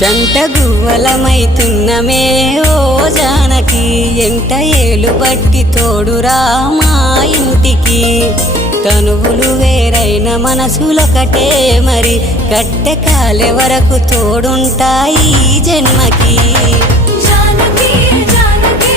జంట గువ్వలమైతున్నమే ఓ జానకి ఎంట ఏలు బట్టి తోడురా మా ఇంటికి తనువులు వేరైన మనసులొకటే మరి కట్టె కాలే వరకు తోడుంటాయి జన్మకి జానకి జానకి